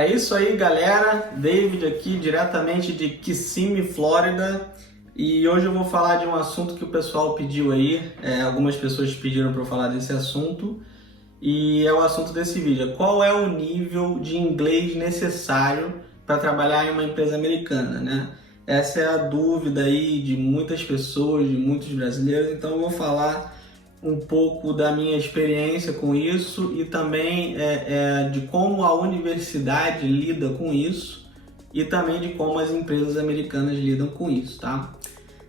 É isso aí, galera. David aqui, diretamente de Kissimmee, Flórida. E hoje eu vou falar de um assunto que o pessoal pediu aí. Algumas pessoas pediram para eu falar desse assunto. E é o assunto desse vídeo. Qual é o nível de inglês necessário para trabalhar em uma empresa americana, né? Essa é a dúvida aí de muitas pessoas, de muitos brasileiros. Então eu vou falar um pouco da minha experiência com isso e também de como a universidade lida com isso e também de como as empresas americanas lidam com isso, tá?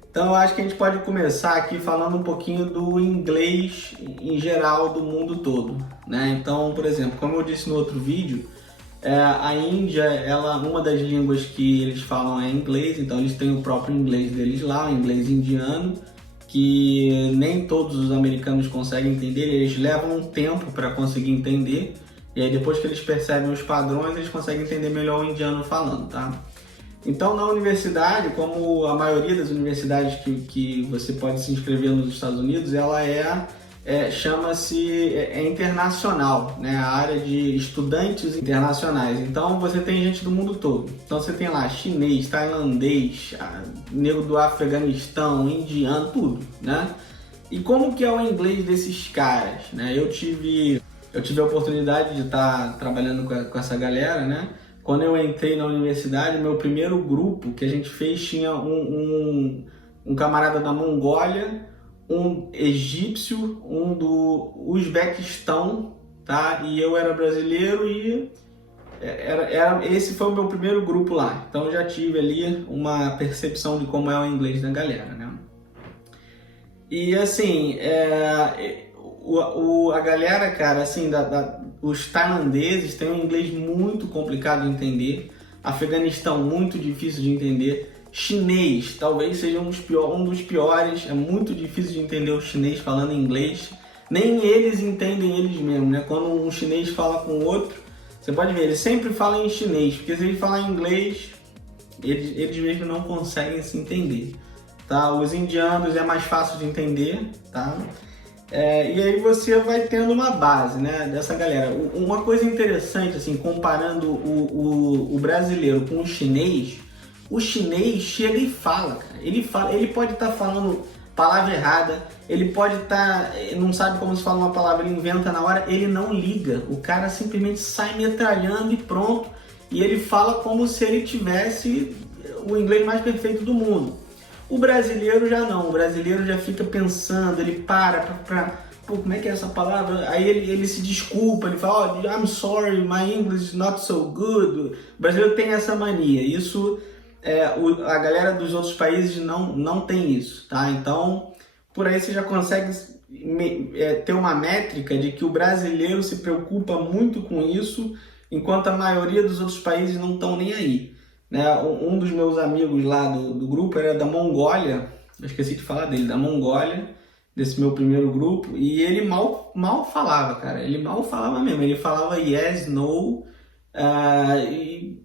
Então eu acho que a gente pode começar aqui falando um pouquinho do inglês em geral do mundo todo, né? Então, por exemplo, como eu disse no outro vídeo, a Índia, uma das línguas que eles falam é inglês, então eles têm o próprio inglês deles lá, o inglês indiano, que nem todos os americanos conseguem entender, eles levam um tempo para conseguir entender, e aí depois que eles percebem os padrões, eles conseguem entender melhor o indiano falando, tá? Então, na universidade, como a maioria das universidades que você pode se inscrever nos Estados Unidos, ela chama-se internacional, né? A área de estudantes internacionais. Então, você tem gente do mundo todo. Então, você tem lá chinês, tailandês, nego do Afeganistão, indiano, tudo, né? E como que é o inglês desses caras, né? Eu tive a oportunidade de estar trabalhando com essa galera, né? Quando eu entrei na universidade, meu primeiro grupo que a gente fez tinha um camarada da Mongólia, um egípcio, um do Uzbequistão, tá? E eu era brasileiro e esse foi o meu primeiro grupo lá. Então eu já tive ali uma percepção de como é o inglês da galera, né? E assim, a galera, cara, assim, os tailandeses têm um inglês muito complicado de entender, Afeganistão muito difícil de entender, chinês talvez seja um dos piores, é muito difícil de entender o chinês falando inglês, nem eles entendem eles mesmos, né? Quando um chinês fala com o outro, você pode ver, eles sempre falam em chinês, porque se eles falarem inglês, eles mesmos não conseguem se entender, tá? Os indianos é mais fácil de entender, tá? E aí você vai tendo uma base, né, dessa galera. Uma coisa interessante, assim, comparando o brasileiro com o chinês chega e fala, cara. Ele pode estar falando palavra errada, ele pode estar, não sabe como se fala uma palavra, ele inventa na hora, ele não liga. O cara simplesmente sai metralhando e pronto. E ele fala como se ele tivesse o inglês mais perfeito do mundo. O brasileiro já não, o brasileiro já fica pensando, ele pô, como é que é essa palavra? Aí ele se desculpa, ele fala, oh, I'm sorry, my English is not so good. O brasileiro tem essa mania, isso, a galera dos outros países não tem isso, tá? Então, por aí você já consegue ter uma métrica de que o brasileiro se preocupa muito com isso, enquanto a maioria dos outros países não estão nem aí. Né? Um dos meus amigos lá do grupo era da Mongólia, eu esqueci de falar dele, da Mongólia, desse meu primeiro grupo, e ele mal falava, cara, ele mal falava mesmo, ele falava yes, no, e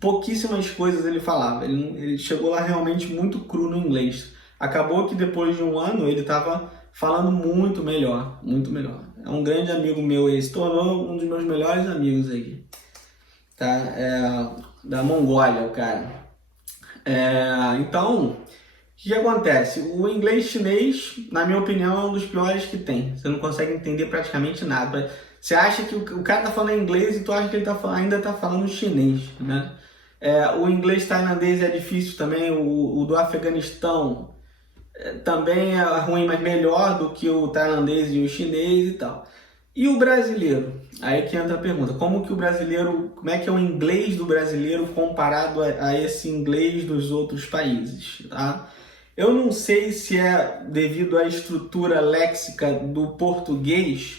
pouquíssimas coisas ele falava, ele chegou lá realmente muito cru no inglês. Acabou que depois de um ano ele estava falando muito melhor, muito melhor. É um grande amigo meu, ele se tornou um dos meus melhores amigos aí, tá? Da Mongólia, o cara. Então, o que acontece? O inglês chinês, na minha opinião, é um dos piores que tem. Você não consegue entender praticamente nada. Você acha que o cara tá falando inglês e tu acha que ele ainda tá falando chinês, né? O inglês tailandês é difícil também, o do Afeganistão também é ruim, mas melhor do que o tailandês e o chinês e tal. E o brasileiro? Aí que entra a pergunta, como é que é o inglês do brasileiro comparado a esse inglês dos outros países, tá? Eu não sei se é devido à estrutura léxica do português,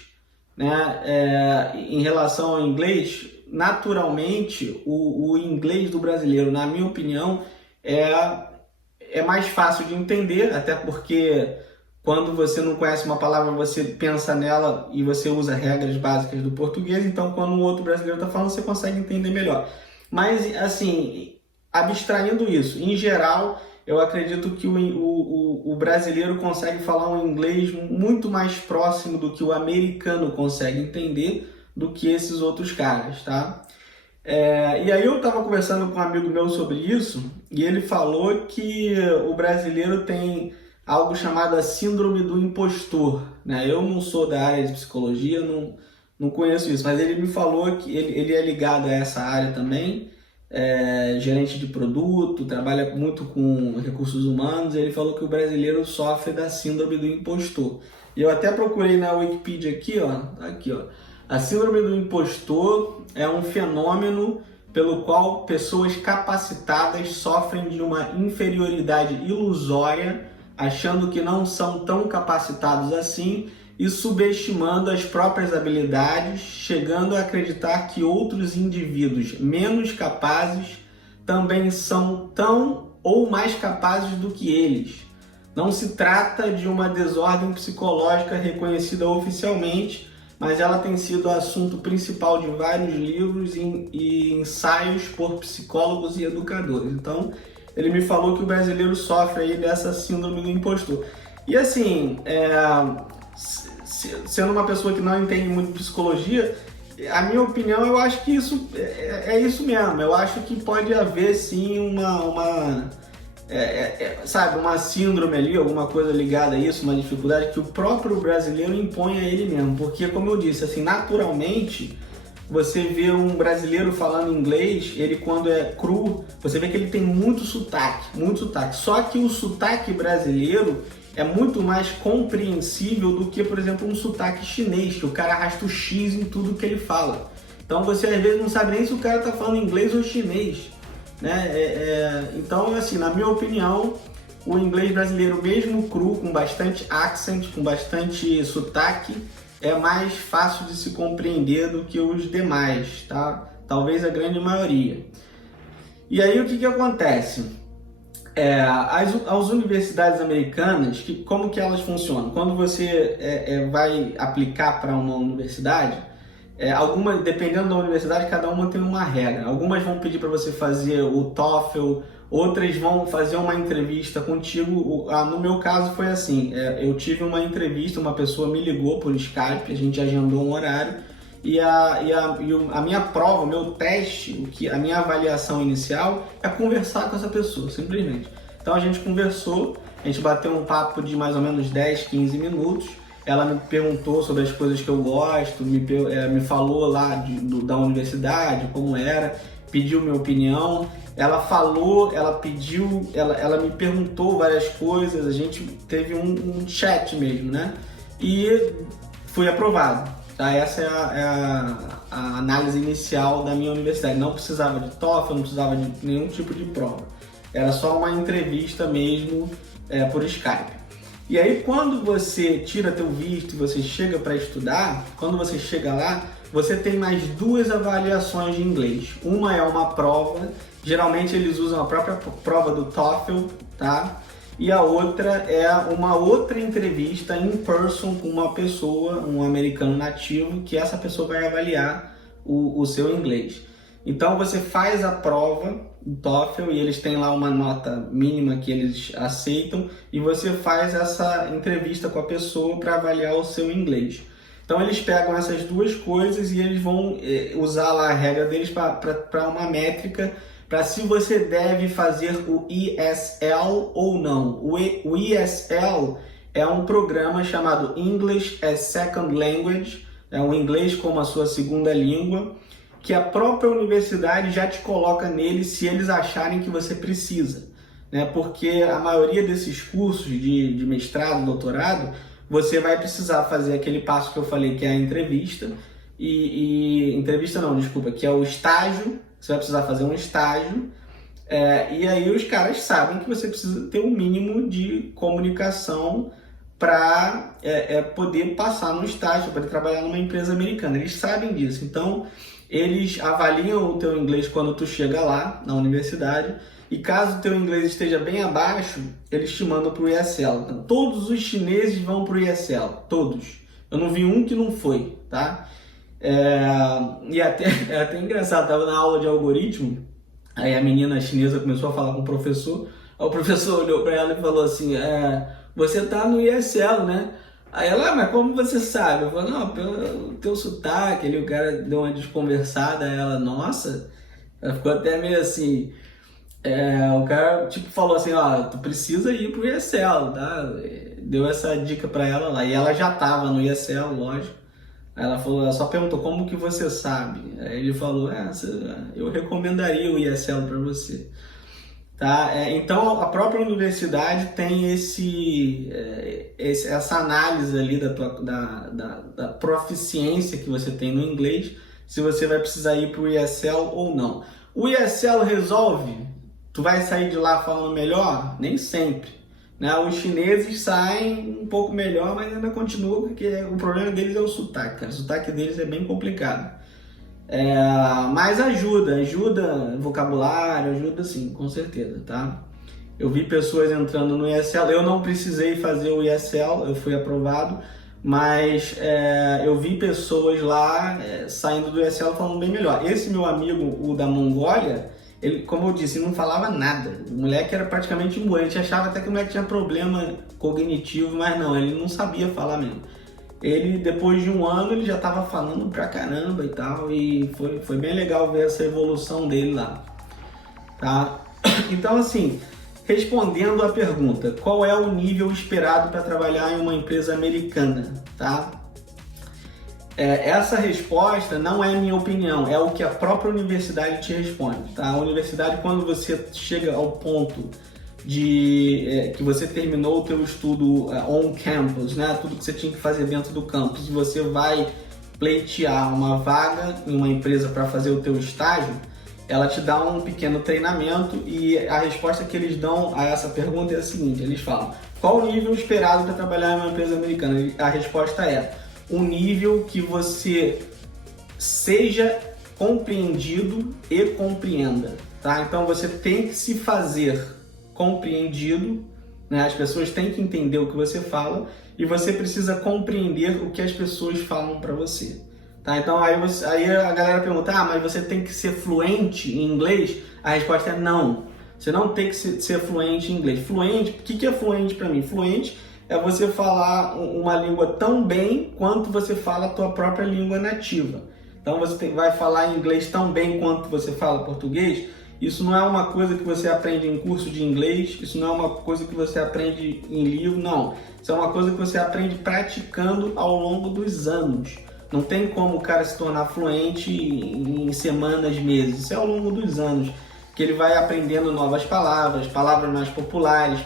né, em relação ao inglês. Naturalmente, o inglês do brasileiro, na minha opinião, é mais fácil de entender, até porque quando você não conhece uma palavra, você pensa nela e você usa regras básicas do português, então quando um outro brasileiro está falando, você consegue entender melhor. Mas, assim, abstraindo isso, em geral, eu acredito que o brasileiro consegue falar um inglês muito mais próximo do que o americano consegue entender do que esses outros caras, tá? E aí eu estava conversando com um amigo meu sobre isso e ele falou que o brasileiro tem algo chamado a síndrome do impostor, né? Eu não sou da área de psicologia, não conheço isso, mas ele me falou que ele é ligado a essa área também, gerente de produto, trabalha muito com recursos humanos, e ele falou que o brasileiro sofre da síndrome do impostor. E eu até procurei na Wikipedia aqui, ó, tá aqui, ó. A síndrome do impostor é um fenômeno pelo qual pessoas capacitadas sofrem de uma inferioridade ilusória, achando que não são tão capacitados assim e subestimando as próprias habilidades, chegando a acreditar que outros indivíduos menos capazes também são tão ou mais capazes do que eles. Não se trata de uma desordem psicológica reconhecida oficialmente, mas ela tem sido assunto principal de vários livros e ensaios por psicólogos e educadores. Então, ele me falou que o brasileiro sofre aí dessa síndrome do impostor. E assim, sendo uma pessoa que não entende muito psicologia, a minha opinião, eu acho que isso é isso mesmo. Eu acho que pode haver sim sabe, uma síndrome ali, alguma coisa ligada a isso, uma dificuldade que o próprio brasileiro impõe a ele mesmo, porque como eu disse, assim, naturalmente você vê um brasileiro falando inglês, ele quando é cru, você vê que ele tem muito sotaque, só que o sotaque brasileiro é muito mais compreensível do que, por exemplo, um sotaque chinês, que o cara arrasta o X em tudo que ele fala. Então você às vezes não sabe nem se o cara está falando inglês ou chinês, né? Então, assim, na minha opinião, o inglês brasileiro, mesmo cru, com bastante accent, com bastante sotaque, é mais fácil de se compreender do que os demais, tá? Talvez a grande maioria. E aí o que acontece? As universidades americanas, como que elas funcionam? Quando você vai aplicar para uma universidade, dependendo da universidade, cada uma tem uma regra. Algumas vão pedir para você fazer o TOEFL, outras vão fazer uma entrevista contigo. No meu caso foi assim, eu tive uma entrevista, uma pessoa me ligou por Skype, a gente agendou um horário, e a minha prova, o meu teste, a minha avaliação inicial é conversar com essa pessoa, simplesmente. Então a gente conversou, a gente bateu um papo de mais ou menos 10, 15 minutos, ela me perguntou sobre as coisas que eu gosto, me falou lá da universidade, como era, pediu minha opinião, ela me perguntou várias coisas, a gente teve um chat mesmo, né? E fui aprovado, tá? Essa é a análise inicial da minha universidade. Não precisava de TOEFL, não precisava de nenhum tipo de prova. Era só uma entrevista mesmo por Skype. E aí quando você tira teu visto e você chega para estudar, quando você chega lá, você tem mais duas avaliações de inglês. Uma é uma prova, geralmente eles usam a própria prova do TOEFL, tá? E a outra é uma outra entrevista in person com uma pessoa, um americano nativo, que essa pessoa vai avaliar o seu inglês. Então você faz a prova do TOEFL e eles têm lá uma nota mínima que eles aceitam e você faz essa entrevista com a pessoa para avaliar o seu inglês. Então eles pegam essas duas coisas e eles vão usar lá a regra deles para uma métrica para se você deve fazer o ESL ou não. O ESL é um programa chamado English as Second Language, é um inglês como a sua segunda língua, que a própria universidade já te coloca nele se eles acharem que você precisa, né? Porque a maioria desses cursos de mestrado, doutorado, você vai precisar fazer aquele passo que eu falei, que é a entrevista, entrevista não, desculpa, que é o estágio, você vai precisar fazer um estágio, e aí os caras sabem que você precisa ter um mínimo de comunicação para poder passar no estágio, para poder trabalhar numa empresa americana. Eles sabem disso, então eles avaliam o teu inglês quando tu chega lá na universidade e caso o teu inglês esteja bem abaixo, eles te mandam para o ESL. Então, todos os chineses vão para o ESL, todos. Eu não vi um que não foi, tá? E é até engraçado, estava na aula de algoritmo, aí a menina chinesa começou a falar com o professor, aí o professor olhou para ela e falou assim, você tá no ESL, né? Aí ela, mas como você sabe? Eu falo, não, pelo teu sotaque. Ali o cara deu uma desconversada, ela, nossa, ela ficou até meio assim. O cara tipo falou assim, ó, tu precisa ir pro ESL, tá? Deu essa dica pra ela lá. E ela já tava no ESL, lógico. Aí ela falou, ela só perguntou, como que você sabe? Aí ele falou, eu recomendaria o ESL pra você. Tá? Então a própria universidade tem essa análise ali da proficiência que você tem no inglês, se você vai precisar ir para o ESL ou não. O ESL resolve? Tu vai sair de lá falando melhor? Nem sempre. Né? Os chineses saem um pouco melhor, mas ainda continua, porque o problema deles é o sotaque. Cara. O sotaque deles é bem complicado. Mas ajuda vocabulário, ajuda sim, com certeza, tá? Eu vi pessoas entrando no ESL, eu não precisei fazer o ESL, eu fui aprovado, mas eu vi pessoas lá saindo do ESL falando bem melhor. Esse meu amigo, o da Mongólia, ele, como eu disse, não falava nada. O moleque era praticamente imune, a gente achava até que o moleque tinha problema cognitivo, mas não, ele não sabia falar mesmo. Ele, depois de um ano, ele já estava falando pra caramba e tal, e foi bem legal ver essa evolução dele lá, tá? Então, assim, respondendo a pergunta, qual é o nível esperado para trabalhar em uma empresa americana, tá? Essa resposta não é minha opinião, é o que a própria universidade te responde, tá? A universidade, quando você chega ao ponto de que você terminou o teu estudo on campus, né? Tudo que você tinha que fazer dentro do campus, e você vai pleitear uma vaga em uma empresa para fazer o teu estágio, ela te dá um pequeno treinamento, e a resposta que eles dão a essa pergunta é a seguinte, eles falam, qual o nível esperado para trabalhar em uma empresa americana? A resposta é um nível que você seja compreendido e compreenda, tá? Então você tem que se fazer compreendido, né? As pessoas têm que entender o que você fala e você precisa compreender o que as pessoas falam para você, tá? Então aí a galera pergunta, mas você tem que ser fluente em inglês? A resposta é não, você não tem que ser fluente em inglês. Fluente, o que é fluente para mim? Fluente é você falar uma língua tão bem quanto você fala a tua própria língua nativa. Então você vai falar inglês tão bem quanto você fala português. Isso não é uma coisa que você aprende em curso de inglês, isso não é uma coisa que você aprende em livro, não. Isso é uma coisa que você aprende praticando ao longo dos anos. Não tem como o cara se tornar fluente em semanas, meses. Isso é ao longo dos anos, que ele vai aprendendo novas palavras, palavras mais populares,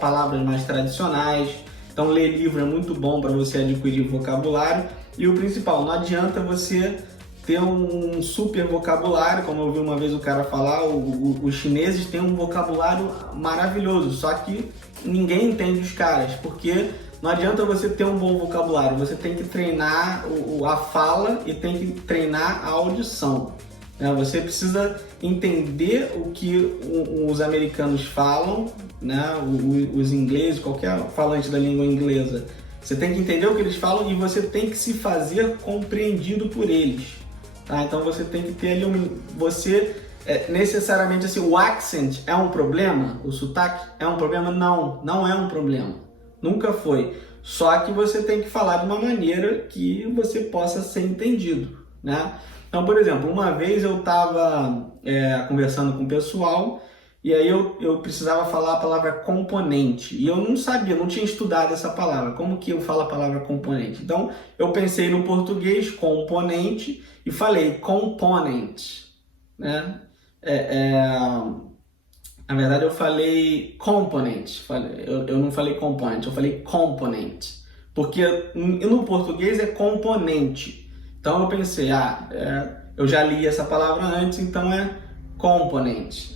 palavras mais tradicionais. Então ler livro é muito bom para você adquirir vocabulário. E o principal, não adianta você ter um super vocabulário, como eu vi uma vez o cara falar, os chineses têm um vocabulário maravilhoso, só que ninguém entende os caras, porque não adianta você ter um bom vocabulário, você tem que treinar a fala e tem que treinar a audição. Né? Você precisa entender o que os americanos falam, né? Os ingleses, qualquer falante da língua inglesa. Você tem que entender o que eles falam e você tem que se fazer compreendido por eles. Tá? Então você tem que ter ali necessariamente assim, o accent é um problema? O sotaque é um problema? Não, não é um problema. Nunca foi. Só que você tem que falar de uma maneira que você possa ser entendido, né? Então, por exemplo, uma vez eu estava conversando com o pessoal e aí eu precisava falar a palavra componente e eu não sabia, não tinha estudado essa palavra. Como que eu falo a palavra componente? Então, eu pensei no português, componente, e falei component, né? Na verdade, eu falei component, eu não falei component, eu falei component, porque no português é componente. Então eu pensei, eu já li essa palavra antes, então é component.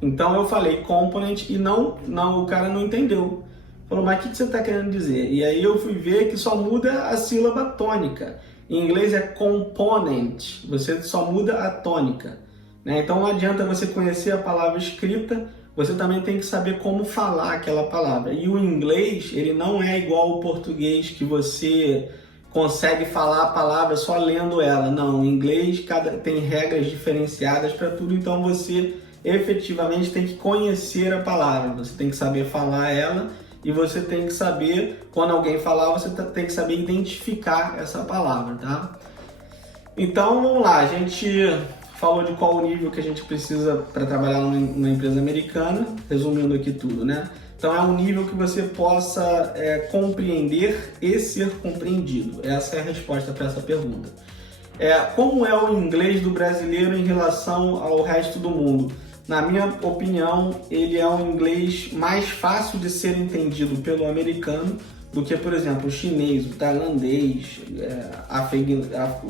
Então eu falei component e não, o cara não entendeu. Falou, mas o que você está querendo dizer? E aí eu fui ver que só muda a sílaba tônica. Em inglês é component, você só muda a tônica. Né? Então não adianta você conhecer a palavra escrita, você também tem que saber como falar aquela palavra. E o inglês, ele não é igual ao português, que você consegue falar a palavra só lendo ela. Não, o inglês tem regras diferenciadas para tudo, então você efetivamente tem que conhecer a palavra, você tem que saber falar ela e você tem que saber, quando alguém falar, você tem que saber identificar essa palavra, tá? Então, vamos lá, a gente falou de qual o nível que a gente precisa para trabalhar numa empresa americana, resumindo aqui tudo, né? Então, é um nível que você possa compreender e ser compreendido. Essa é a resposta para essa pergunta. Como é o inglês do brasileiro em relação ao resto do mundo? Na minha opinião, ele é um inglês mais fácil de ser entendido pelo americano do que, por exemplo, o chinês, o tailandês, a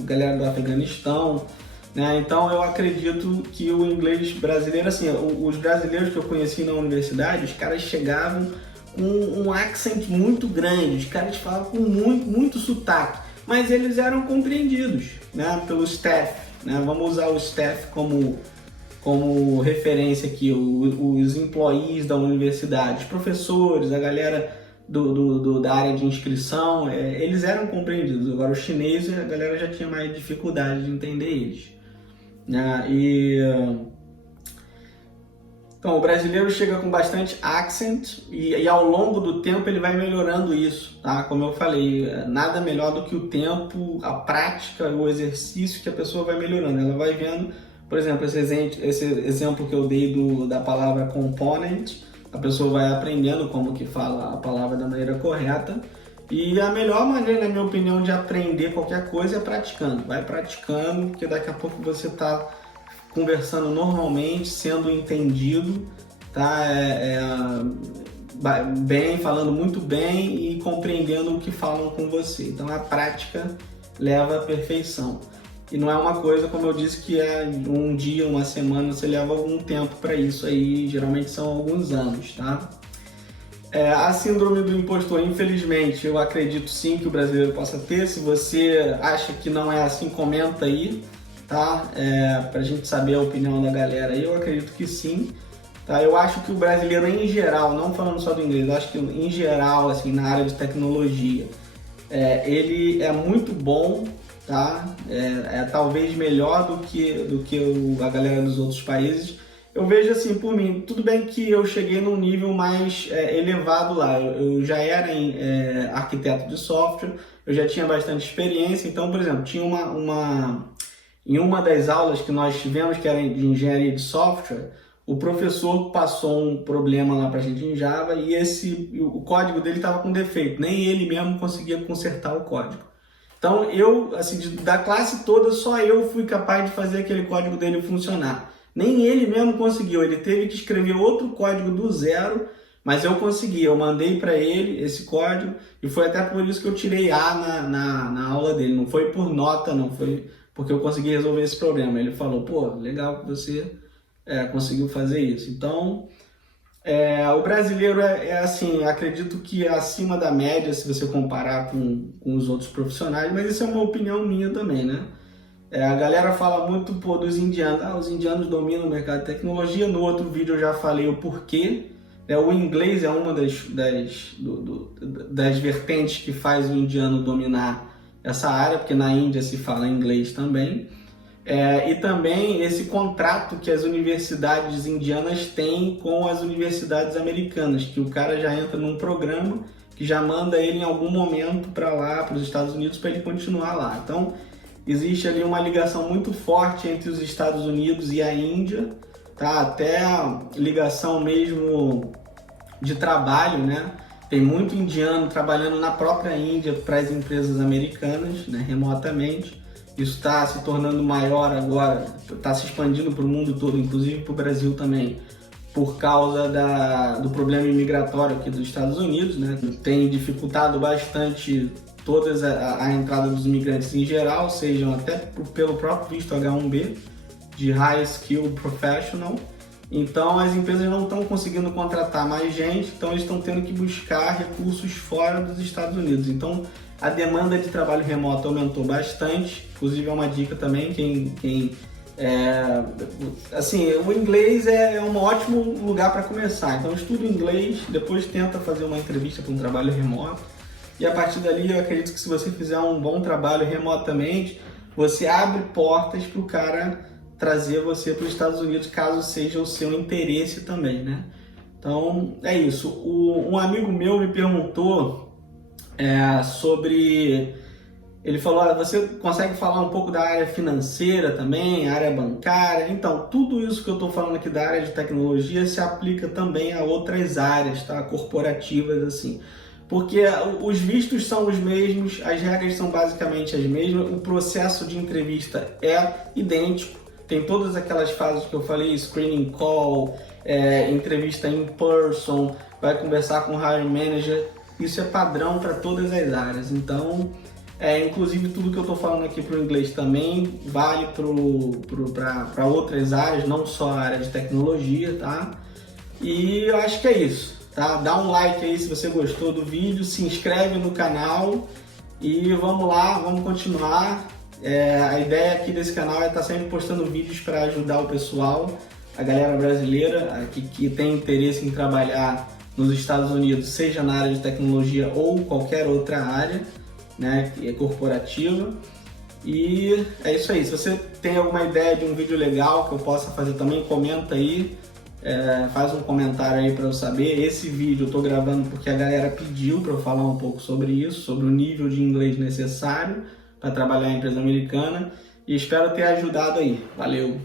galera do Afeganistão, né? Então eu acredito que o inglês brasileiro, assim, os brasileiros que eu conheci na universidade, os caras chegavam com um accent muito grande, os caras falavam com muito sotaque, mas eles eram compreendidos, né, pelo staff, né? Vamos usar o staff como referência aqui, os employees da universidade, os professores, a galera da área de inscrição, eles eram compreendidos. Agora, o chinês, a galera já tinha mais dificuldade de entender eles, né? Então, o brasileiro chega com bastante accent e ao longo do tempo ele vai melhorando isso, tá? Como eu falei, nada melhor do que o tempo, a prática, o exercício que a pessoa vai melhorando. Ela vai vendo, por exemplo, esse exemplo que eu dei da palavra component, a pessoa vai aprendendo como que fala a palavra da maneira correta. E a melhor maneira, na minha opinião, de aprender qualquer coisa é praticando. Vai praticando, porque daqui a pouco você está conversando normalmente, sendo entendido, tá? Bem, falando muito bem e compreendendo o que falam com você. Então a prática leva à perfeição. E não é uma coisa, como eu disse, que é um dia, uma semana, você leva algum tempo para isso aí, geralmente são alguns anos, tá? A síndrome do impostor, infelizmente, eu acredito sim que o brasileiro possa ter. Se você acha que não é assim, comenta aí, tá? Pra gente saber a opinião da galera aí, eu acredito que sim. Tá? Eu acho que o brasileiro em geral, não falando só do inglês, eu acho que em geral, assim, na área de tecnologia, ele é muito bom, tá? Talvez melhor do que a galera dos outros países. Eu vejo assim, por mim, tudo bem que eu cheguei num nível mais elevado lá, eu já era arquiteto de software, eu já tinha bastante experiência, então, por exemplo, tinha em uma das aulas que nós tivemos, que era de engenharia de software, o professor passou um problema lá pra gente em Java e o código dele estava com defeito, nem ele mesmo conseguia consertar o código. Então, da classe toda, só eu fui capaz de fazer aquele código dele funcionar. Nem ele mesmo conseguiu, ele teve que escrever outro código do zero, mas eu consegui, eu mandei para ele esse código e foi até por isso que eu tirei A na aula dele, não foi por nota, não foi porque eu consegui resolver esse problema. Ele falou, pô, legal que você conseguiu fazer isso. Então, o brasileiro assim, acredito que é acima da média se você comparar com os outros profissionais, mas isso é uma opinião minha também, né? A galera fala muito dos indianos. Os indianos dominam o mercado de tecnologia. No outro vídeo eu já falei o porquê. O inglês é uma das vertentes que faz o indiano dominar essa área, porque na Índia se fala inglês também. E também esse contrato que as universidades indianas têm com as universidades americanas, que o cara já entra num programa que já manda ele em algum momento para lá, para os Estados Unidos, para ele continuar lá. Então, existe ali uma ligação muito forte entre os Estados Unidos e a Índia, tá? Até a ligação mesmo de trabalho, né? Tem muito indiano trabalhando na própria Índia para as empresas americanas, né? Remotamente. Isso está se tornando maior agora, está se expandindo para o mundo todo, inclusive para o Brasil também, por causa do problema imigratório aqui dos Estados Unidos, né? Tem dificultado bastante a entrada dos imigrantes em geral, sejam até pelo próprio visto H1B, de High Skilled Professional. Então as empresas não estão conseguindo contratar mais gente, então eles estão tendo que buscar recursos fora dos Estados Unidos. Então a demanda de trabalho remoto aumentou bastante, inclusive é uma dica também, assim, o inglês é um ótimo lugar para começar. Então estuda inglês, depois tenta fazer uma entrevista para um trabalho remoto. E a partir dali, eu acredito que se você fizer um bom trabalho remotamente, você abre portas para o cara trazer você para os Estados Unidos, caso seja o seu interesse também, né? Então é isso. Um amigo meu me perguntou sobre. Ele falou: "Olha, você consegue falar um pouco da área financeira também, área bancária?" Então, tudo isso que eu estou falando aqui da área de tecnologia se aplica também a outras áreas, tá? Corporativas, assim. Porque os vistos são os mesmos, as regras são basicamente as mesmas, o processo de entrevista é idêntico, tem todas aquelas fases que eu falei: screening call, entrevista in person, vai conversar com o hiring manager, isso é padrão para todas as áreas. Então, inclusive tudo que eu estou falando aqui para o inglês também vale para outras áreas, não só a área de tecnologia, tá? E eu acho que é isso. Tá? Dá um like aí se você gostou do vídeo, se inscreve no canal e vamos lá, vamos continuar. A ideia aqui desse canal é estar sempre postando vídeos para ajudar o pessoal, a galera brasileira que tem interesse em trabalhar nos Estados Unidos, seja na área de tecnologia ou qualquer outra área, né, que é corporativa. E é isso aí. Se você tem alguma ideia de um vídeo legal que eu possa fazer também, comenta aí. Faz um comentário aí para eu saber. Esse vídeo eu tô gravando porque a galera pediu para eu falar um pouco sobre isso, sobre o nível de inglês necessário para trabalhar em empresa americana, e espero ter ajudado aí. Valeu!